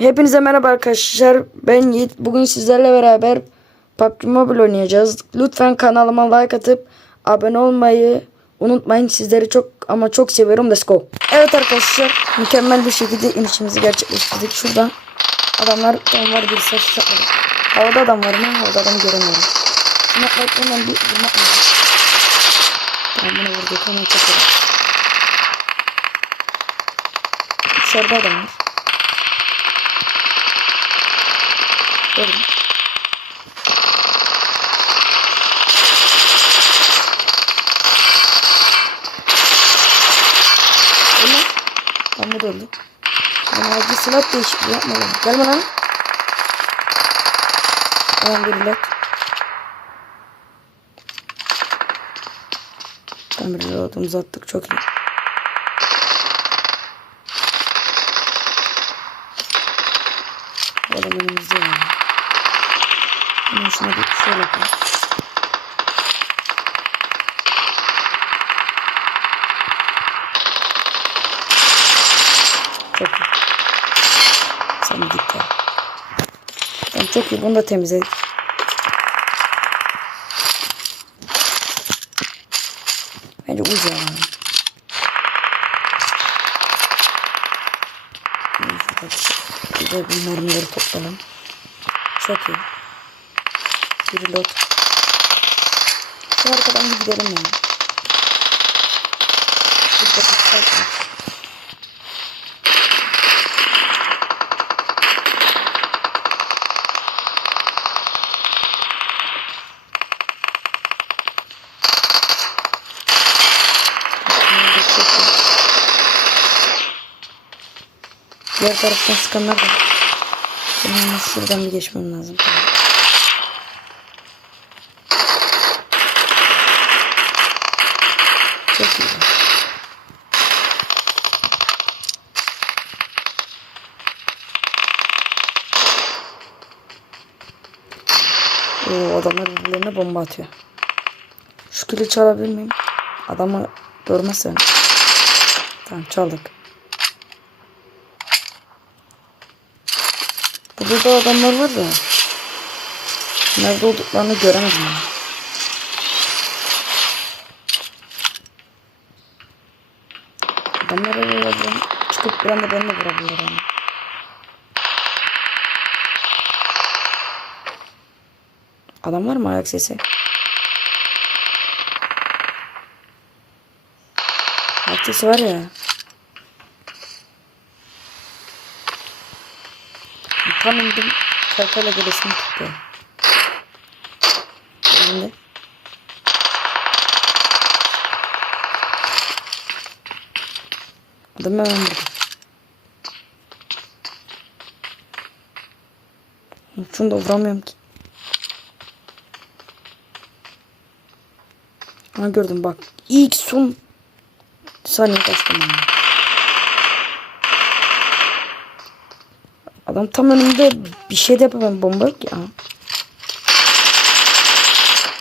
Hepinize merhaba arkadaşlar. Ben Yiğit. Bugün sizlerle beraber PUBG Mobile oynayacağız. Lütfen kanalıma like atıp abone olmayı unutmayın. Sizleri çok ama çok seviyorum. Let's go. Evet arkadaşlar. Mükemmel bir şekilde inişimizi gerçekleştirdik. Şurada adamlar var bir ses yapmadı. Havada adam var mı? Havada adam göremiyorum. Şuna bak hemen bir vurmak lazım. Tamam bunu vurduk hemen çekelim. Dışarıda adam var. Gördüm. Öyle. Ben de öldü. Ben acil değişikliği yapmadım. Gelme lan. Tamam bir reload. Tamam bir reload'umuzu attık. Çok iyi. O adam önümüzde yani. Hemen şuna bir şöyle yapalım. Çok iyi. Sen git ya. Tamam çok iyi. Bunu da temizledik. Bence uz ya. Bir mermileri toplayalım. Çok iyi. Bir lot. Şu arkadan bir gidelim yani. Burada bir var. Diğer taraftan sıkanlar da. Benim şuradan bir geçmem lazım. Çok iyi. Oo, adamlar birbirlerine bomba atıyor. Şu kili çalabilir miyim? Adamı görmezsen. Tamam çaldık. Burada da adamlar var da. Nerede olduklarını göremedim. Yani. Adamlar öyle çıkıp bir anda beni de vurabilir. Adam var mı ayak sesi? Ayak sesi var ya. Tam indim. Kalkayla gelesini tuttu. Şimdi. Adam hemen burada. Şunu da vuramıyorum ki. Ha gördüm bak. İlk son saniye kaçtım. Adam tam önümde bir şey de yapamam bomba yok ya.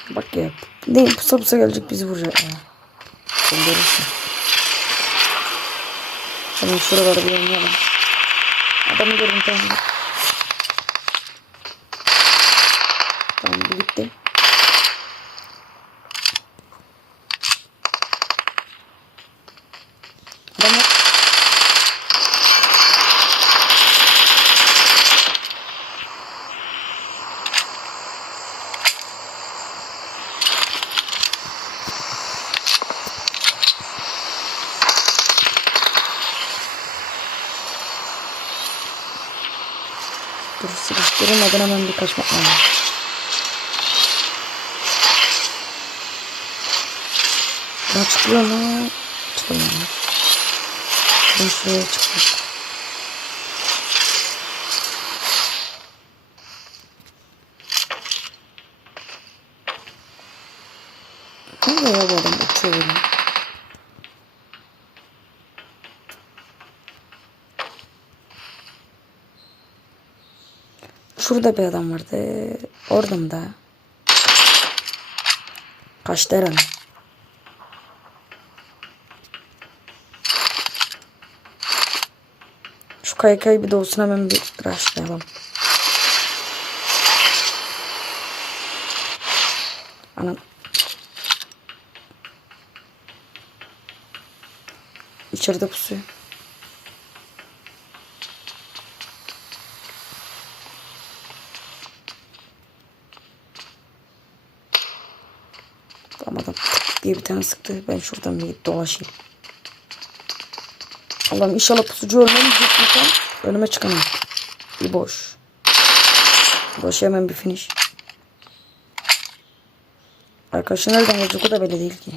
Bak ya. Ne pusa pusa gelecek bizi vuracak ya. Sen görürsün. Tamam şuraları bir oynayalım. Adamı gördüm tamam. Bu gitti. Adam yok. Dur görünmeden hemen bir kaçmak lazım. Ya çıkıyor mu? Çıkmıyor mu? Ben şuraya çıkmak. Nerede ya bu adam uçuyor böyle? Şurada bir adam vardı. Orada mı da? Kaçtı herhalde. Şu kaykay bir de olsun hemen bir rushlayalım. Anam. İçeride pusuyor. Tamam adam tık diye bir tane sıktı. Ben şuradan bir dolaşayım. Allah'ım inşallah pusucu mi? Önüme çıkamam. Bir boş. Boş hemen bir finish. Arkadaşın nereden o da belli değil ki.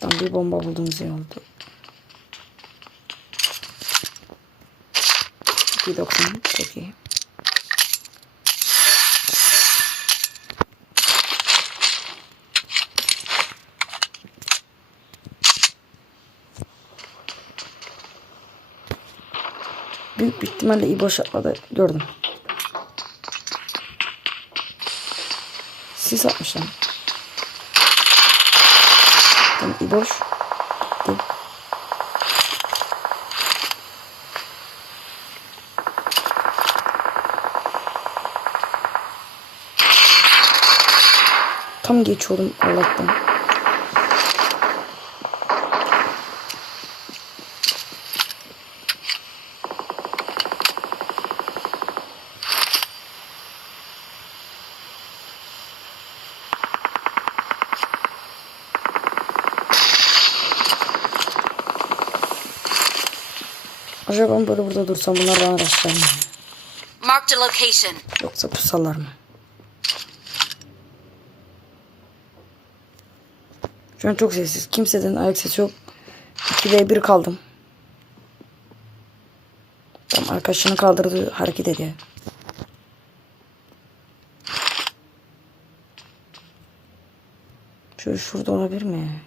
Tam bomba bulduğumuz iyi oldu. 2.90 çok iyi. Büyük bir ihtimalle iyi boşaltmadı. Gördüm. Sis atmışlar. Tamam boş. Gitti. Tam geçiyordum Allah'tan. Acaba ben böyle burada dursam bunlar bana rastlar mı? Marked a location. Yoksa pusallar mı? Şu an çok sessiz. Kimseden ayak sesi yok. 2v1 kaldım. Tam arkadaşını kaldırdı hareket ediyor. Şöyle şurada olabilir mi?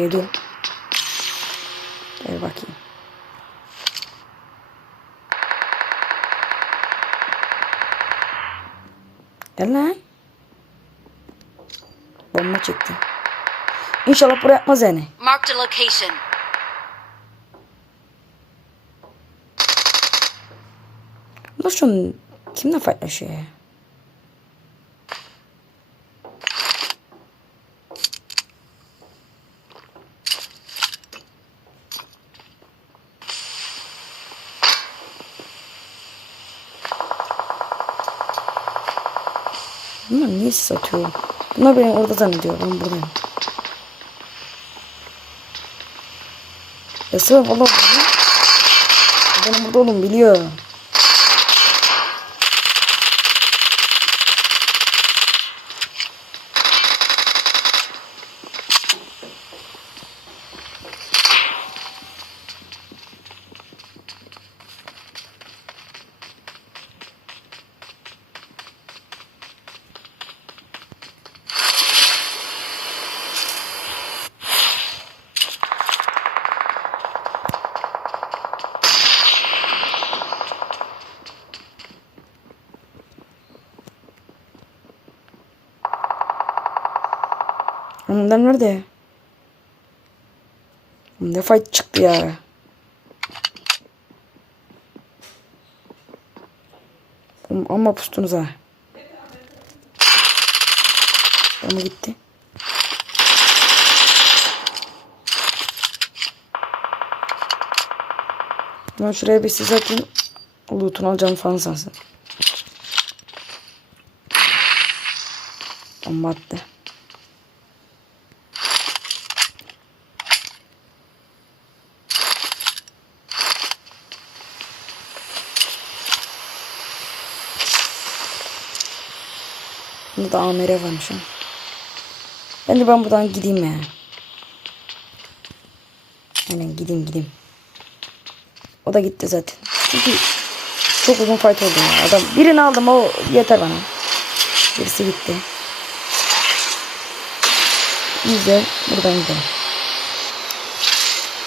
Geliyor. Gel bakayım. Gel lan. Bomba çekti. İnşallah buraya yapmaz yani. Marked a location. An kimle fightlaşıyor ya? Bunlar niye sis atıyor? Bunlar beni orada zannediyor. Ben buradayım. Ya sebep valla. Benim burada oğlum biliyor. Onlar nerede? Ne fight çıktı ya. Ama pustunuz ha. Ama gitti. Ben şuraya bir siz atayım. Loot'unu alacağım falan sansın. Amma attı. Bunda da varmış ha. Bence ben buradan gideyim ya. Aynen gideyim gideyim. O da gitti zaten. Çünkü çok uzun fight oldu ya. Adam birini aldım o yeter bana. Birisi gitti. Güzel. Buradan gidelim.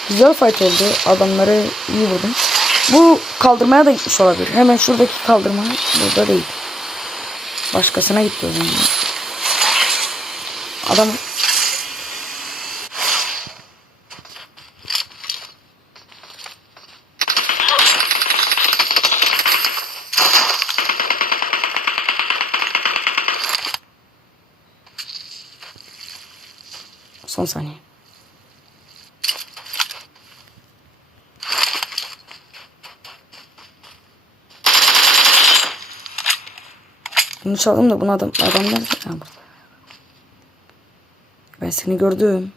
Güzel fight oldu. Adamları iyi vurdum. Bu kaldırmaya da gitmiş olabilir. Hemen şuradaki kaldırma burada değil. Başkasına gitti o zaman. Adam Son saniye. Bunu çaldım da bunu adam adam nerede? Ha, burada. Ben seni gördüm.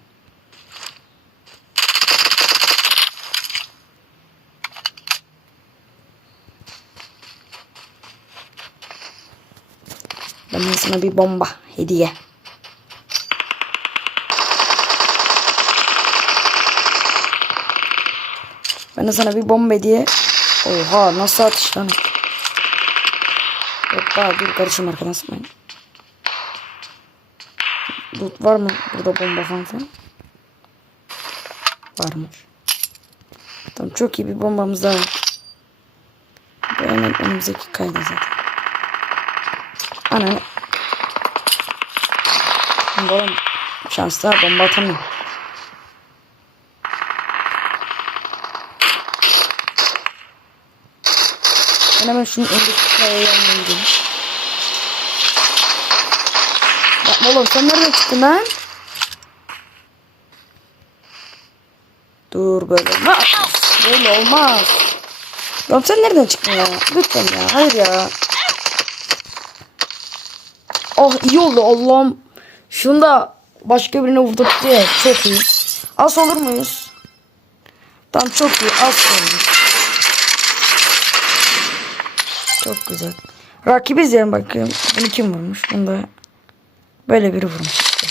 Ben sana bir bomba hediye. Ben sana bir bomba hediye. Oha nasıl atış lan? Hoppa dur karışım arkadan sıkmayın. Loot var mı? Burada bomba falan filan. Varmış. Tamam çok iyi bir bombamız daha var. Bu hemen önümüzdeki kayda zaten. Ana. Oğlum şanslı bomba atamıyorum. Ben hemen şunun öndeki kayaya yanına gideyim. Yapma oğlum sen nereden çıktın lan? Dur böyle olmaz. Böyle olmaz. Lan sen nereden çıktın ya? Lütfen ya. Hayır ya. Oh iyi oldu Allah'ım. Şunu da başka birine vurdurttu ya. Çok iyi. As olur muyuz? Tamam çok iyi. As olur. Çok güzel. Rakibi izleyelim bakayım. Bunu kim vurmuş? Bunu da böyle biri vurmuş işte.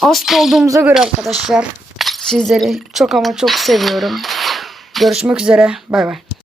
Aslı olduğumuza göre arkadaşlar sizleri çok ama çok seviyorum. Görüşmek üzere. Bay bay.